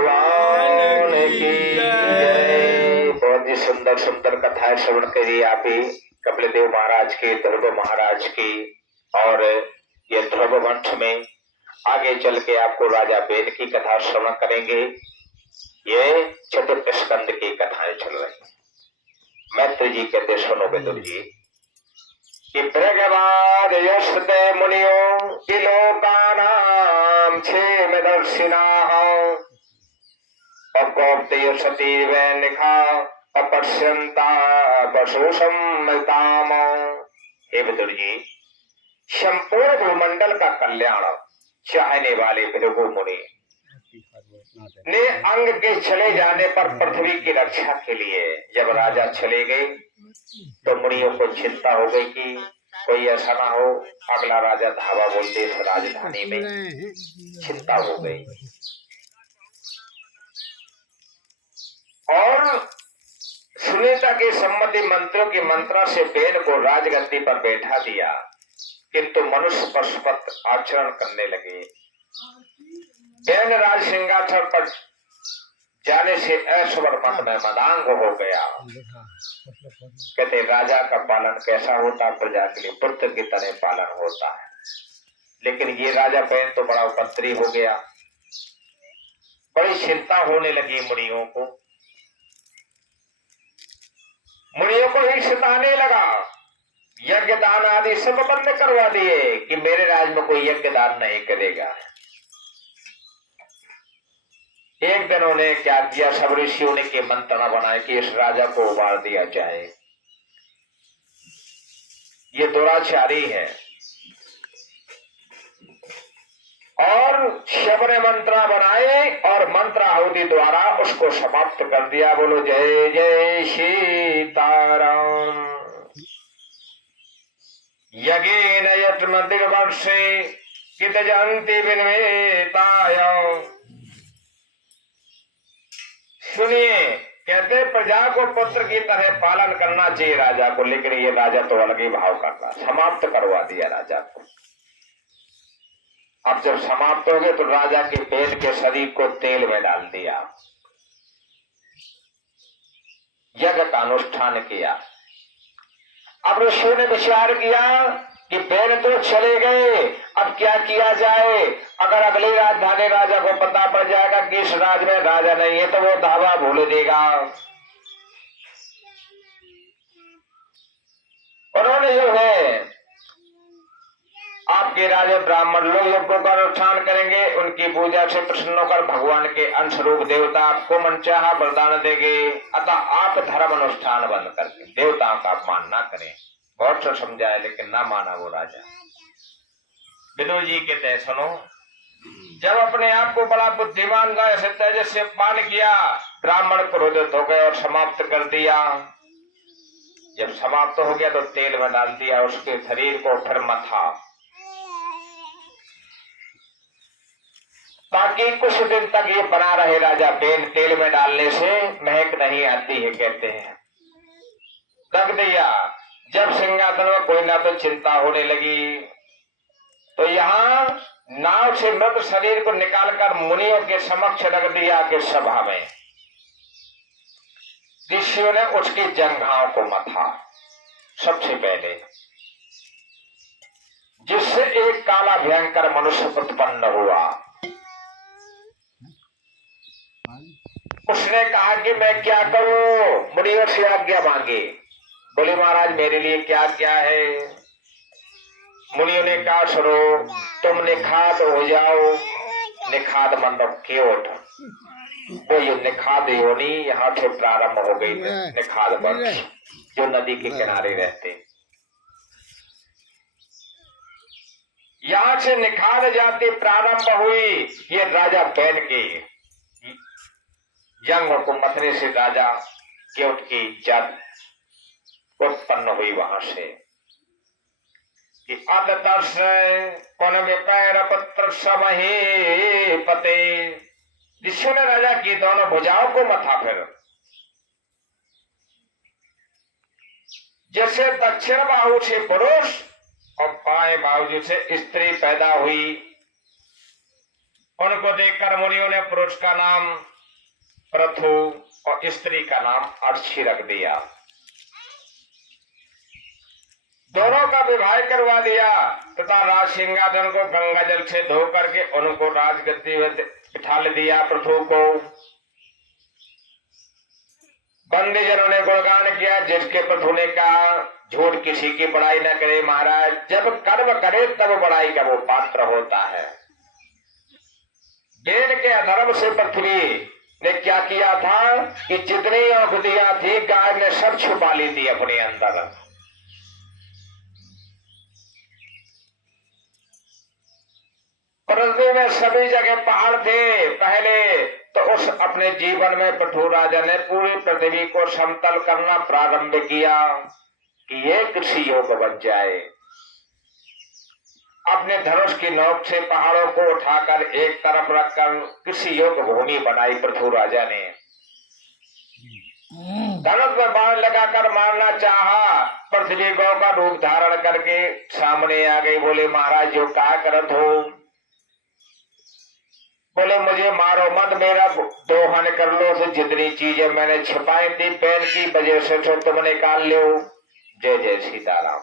भगवान की जय। बहुत ही सुंदर सुंदर कथाएं श्रवण करिए आप ही कपिलदेव महाराज की, ध्रुव महाराज की। और ये ध्रुव वंश में आगे चल के आपको राजा बेन की कथा श्रवण करेंगे। ये चतुर्थ स्कंद की कथाएं चल रही। मैत्री जी कहते सुनो विदुर जी कि भृगवाद यशते मुनियों कि लोकानाम क्षेमदर्शिनाः अगोप्तय सती वैनिखा अपश्यंता पशु सम्मताम। हे विदुर जी, संपूर्ण भूमंडल का कल्याण चाहने वाले भृगु मुनि ने अंग के चले जाने पर पृथ्वी की रक्षा के लिए जब राजा चले गए तो मुनियों को चिंता हो गई कि कोई ऐसा ना हो अगला राजा धावा बोल दे इस राजधानी में। चिंता हो गई और सुनीता की सम्मति मंत्रियों की मंत्रा से बेन को राजगद्दी पर बैठा दिया, किंतु मनुष्य पशुपत आचरण करने लगे। बेन राज सिंहासन पर जाने से ऐश्वर मत में मदांग हो गया। कहते राजा का पालन कैसा होता, प्रजा के लिए पुत्र की तरह पालन होता है। लेकिन ये राजा बेन तो बड़ा उपद्रवी हो गया। बड़ी चिंता होने लगी मुनियों को ही सताने लगा। यज्ञ दान आदि सब बंद करवा दिए कि मेरे राज में कोई यज्ञ दान नहीं करेगा। एक दिन उन्हें क्या किया, सब ऋषियों ने के मंत्रणा बनाए कि इस राजा को उबार दिया जाए। ये दुराचारी है और सबने मंत्रणा बनाए और मंत्र आहुति द्वारा उसको समाप्त कर दिया। बोलो जय जय सीताराम। यज्ञेन यत्म दिग्वर्षे कित जयंती विन्वेताय। सुनिए, कहते प्रजा को पुत्र की तरह पालन करना चाहिए राजा को, लेकिन ये राजा तो अलग ही भाव कर रहा, समाप्त करवा दिया राजा को। अब जब समाप्त हो गए तो राजा के बेन के शरीर को तेल में डाल दिया, यज्ञ का अनुष्ठान किया। अब ऋषियों ने विचार किया कि बेन तो चले गए, अब क्या किया जाए। अगर अगली राजधानी राजा को पता पड़ जाएगा कि इस राज में राजा नहीं है तो वो धावा भूल देगा। उन्होंने जो है आपके राजा ब्राह्मण लोग यज्ञों का अनुष्ठान करेंगे, उनकी पूजा से प्रसन्न होकर भगवान के अंश रूप देवता आपको मनचाहा वरदान देंगे। अतः आप धर्म अनुष्ठान बंद करके देवताओं का अपमान न करें। बहुत सा समझाया लेकिन ना माना वो राजा। विदुर जी कहते हैं सुनो, जब अपने आप को बड़ा बुद्धिमान का ऐसे तेजस से पान किया, ब्राह्मण क्रोधित हो गए और समाप्त कर दिया। जब समाप्त हो गया तो तेल में डाल दिया उसके शरीर को, फिर मथा, ताकि कुछ दिन तक ये बना रहे राजा बेन। तेल में डालने से महक नहीं आती है कहते हैं। रख दिया। जब सिंहासन में कोई ना तो चिंता होने लगी तो यहाँ नाव से मृत शरीर को निकालकर मुनियों के समक्ष रख दिया कि सभा में ऋषियों ने उसकी जंघाओं को मथा सबसे पहले, जिससे एक काला भयंकर मनुष्य उत्पन्न हुआ। उसने कहा कि मैं क्या करूं, मुनियों से आज्ञा मांगी। बोले महाराज मेरे लिए क्या क्या है। मुनियों ने कहा सुनो, तुम निखाद हो जाओ। निखाद मतलब केवट, वो ये निखाद योनि यहाँ से प्रारंभ हो गई। निखाद वंश जो नदी के किनारे रहते, यहाँ से निखाद जाति प्रारंभ हुई। ये राजा बेन की जंग को मथने से राजा केवट की जात उत्पन्न हुई। वहां से पत्र समहे पते, ऋषियों ने राजा की दोनों भुजाओं को मथा। फिर जैसे दक्षिण बाहु से पुरुष और बाएं बाहु से स्त्री पैदा हुई, उनको देखकर मुनियों ने पुरुष का नाम पृथु और स्त्री का नाम अर्शी रख दिया। दोनों का विवाह करवा दिया तथा राज सिंहासन को गंगा जल से धो करके उनको राजगद्दी में बिठा दिया। पृथु को बंदीजनों ने गुणगान किया, जिसके पृथु ने कहा झूठ किसी की बड़ाई न करे महाराज, जब कर्म करे तब बड़ाई का वो पात्र होता है। वेद के अधर्म से पृथ्वी ने क्या किया था कि जितनी औषधियां थी गाय ने सब छुपा ली थी अपने अंदर। पृथ्वी में सभी जगह पहाड़ थे पहले, तो उस अपने जीवन में पृथु राजा ने पूरी पृथ्वी को समतल करना प्रारंभ किया कि ये कृषि योग बन जाए। अपने धनुष की नोक से पहाड़ों को उठाकर एक तरफ रखकर कृषि योग भूमि बनाई पृथु राजा ने। धनुष में बाण लगाकर मारना चाहा, पृथ्वी गौ का रूप धारण करके सामने आ गई। बोले महाराज जो क्या करत हो? बोले मुझे मारो मत, मेरा दोहन कर लो, तो जितनी चीजें मैंने छिपाई थी पैर की वजह से तो तुम निकाल लो। जय जय सीताराम।